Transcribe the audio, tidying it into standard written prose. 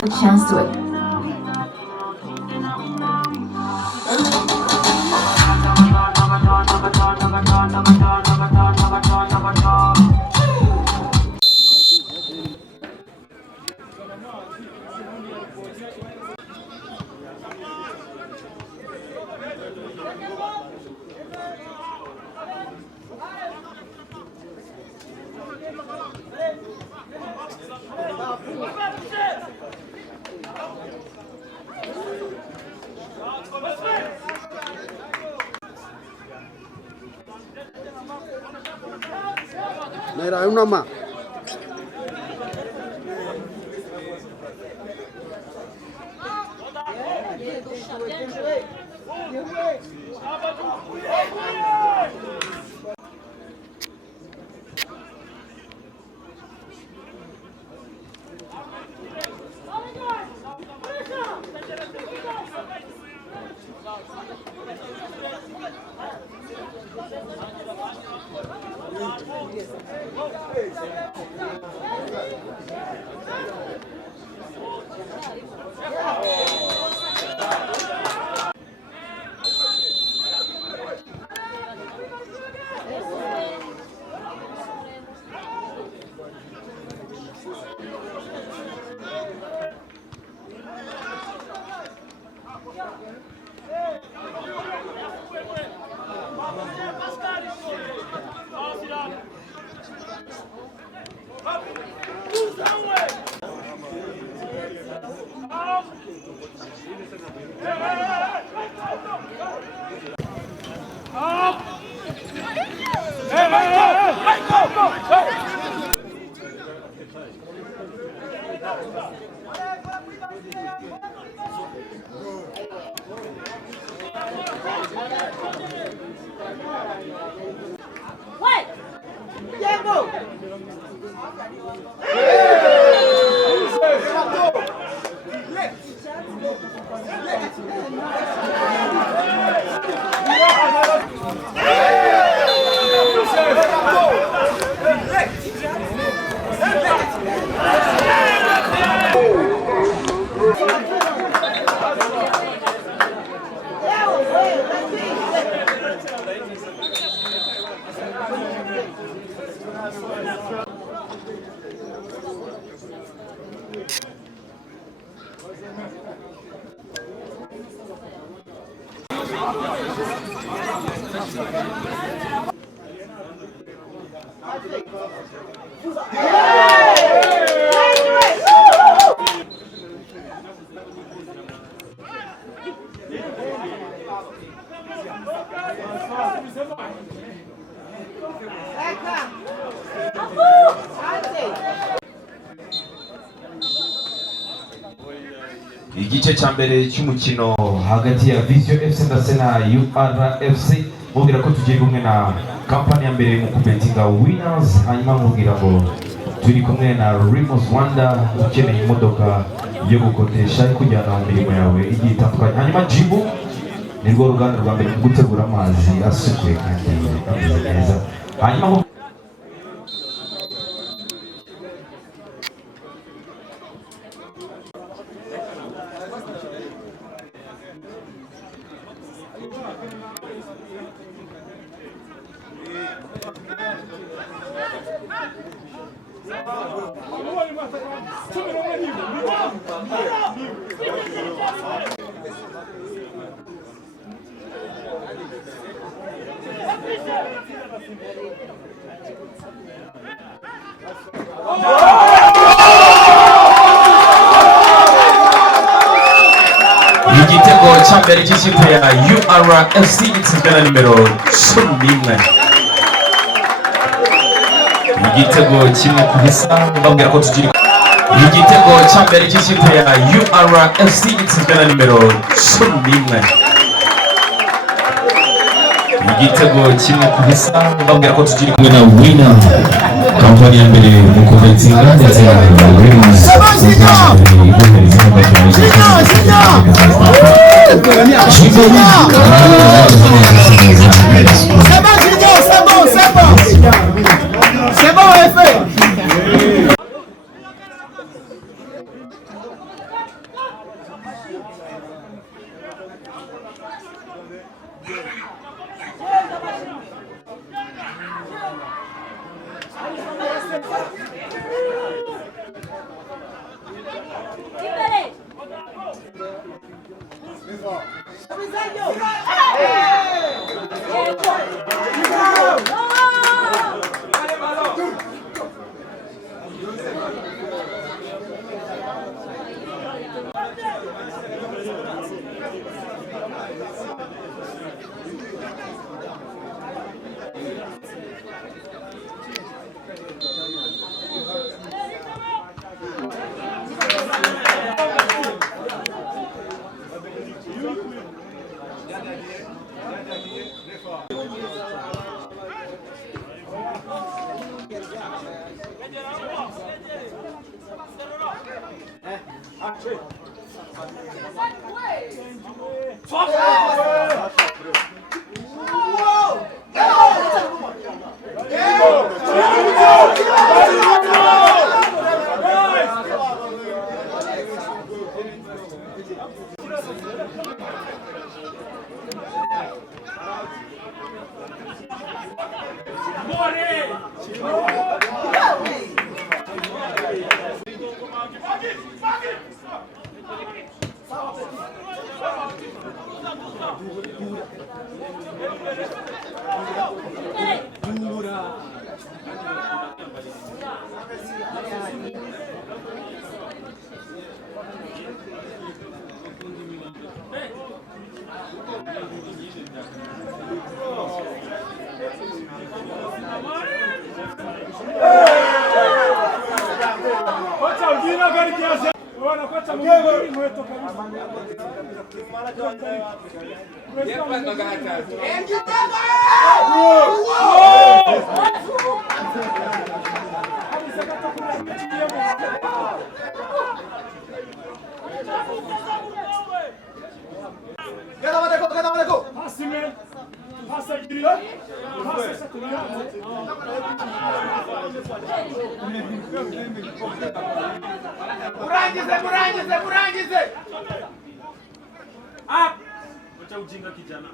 a chance to it. Mira, una más. What? Diego! Igice cya mbere cy'umukino hagati ya Vision FC ndetse na URFC mubwira ko tugiye kumwe na kampani ya mbere mu kubetinga Winners, hanyuma mubwira ngo turi kumwe na Rimos Rwanda ukeneye imodoka yo gukodesha kujyana mu mirimo yawe igiye itandukanye. Hanyuma Jibu nirwo ruganda rwa mbere mu gutegura amazi asukuye kandi ameze neza. Hanyuma igitego cya mbere cy'ikipe ya URFC gitsinzwe na nimero 11. Igitego kimwe ku busa mbabwira ko tugira igitego cya mbere cy'ikipe ya URFC gitsinzwe na nimero 11. Igitego kimwe ku busa mbabwira ko tugira kumwe na Winner, kampani ya mbere mu kubetinga ndetse na Rimos. C'est bon, c'est fait. Murangize. Up. Wacha ujinga kijana.